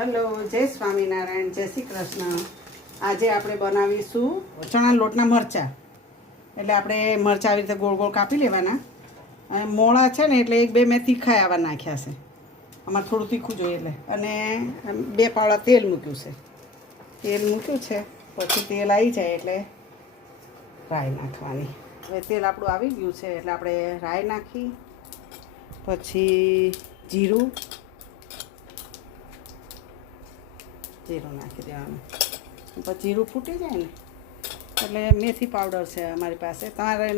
Hello, જય સ્વામિનારાયણ, જય શ્રી કૃષ્ણ. આજે આપણે બનાવીશું ચણા લોટના મરચાં. એટલે આપણે મરચાં આવી રીતે ગોળ ગોળ કાપી લેવાના. અને મોળા છે ને એટલે એક બે મેં તીખા આવા નાખ્યા છે. અમારે થોડું તીખું જોઈએ એટલે. અને 2 પાવડા તેલ મૂક્યું છે. પછી તેલ આવી જાય એટલે રાઈ નાખવાની. હવે તેલ આપણું આવી ગયું છે એટલે આપણે રાઈ નાખી, પછી જીરું નાખી દેવાનું. પછી જીરું ફૂટી જાય ને એટલે મેથી પાવડર છે અમારી પાસે. તમારે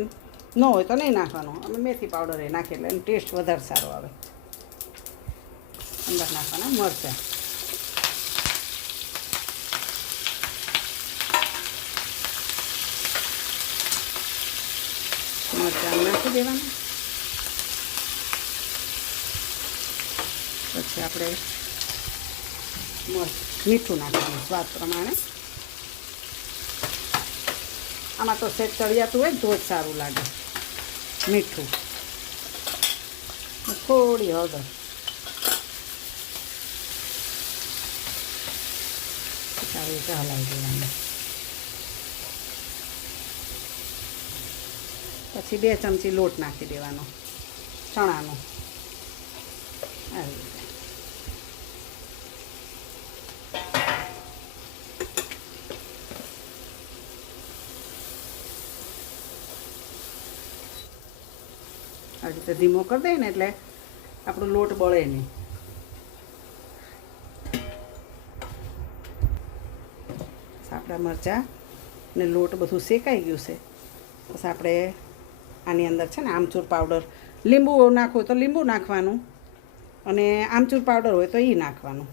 ન હોય તો નહીં નાખવાનું. અમે મેથી પાવડર એ નાખીએ એટલે એનો ટેસ્ટ વધારે સારો આવે. અંદર નાખવાના મરચાં. નાખી દેવાના. પછી આપણે મીઠું નાખવાનું સ્વાદ પ્રમાણે. આમાં તો સેજ તળિયાતું હોય તો જ સારું લાગે. મીઠું, થોડી હળદર, આવી રીતે હલાવી દેવાનું. પછી 2 ચમચી લોટ નાખી દેવાનો ચણાનો. આવી રીતે આવી રીતે ધીમો કરી દઈએ ને એટલે આપણો લોટ બળે નહીં. આપણા મરચાં ને લોટ બધું શેકાઈ ગયું છે. પછી આપણે આની અંદર છે ને આમચૂર પાવડર, લીંબુ નાખવું હોય તો લીંબુ નાખવાનું, અને આમચૂર પાવડર હોય તો એ નાખવાનું,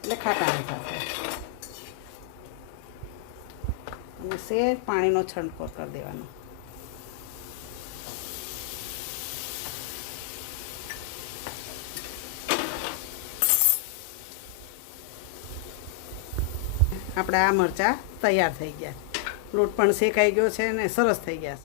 એટલે ખાટા નહીં થશે. અને સહેજ પાણીનો છંટકો કરી દેવાનો. આપણા આ મરચાં તૈયાર થઈ ગયા. લોટ પણ શેકાઈ ગયો છે ને સરસ થઈ ગયા.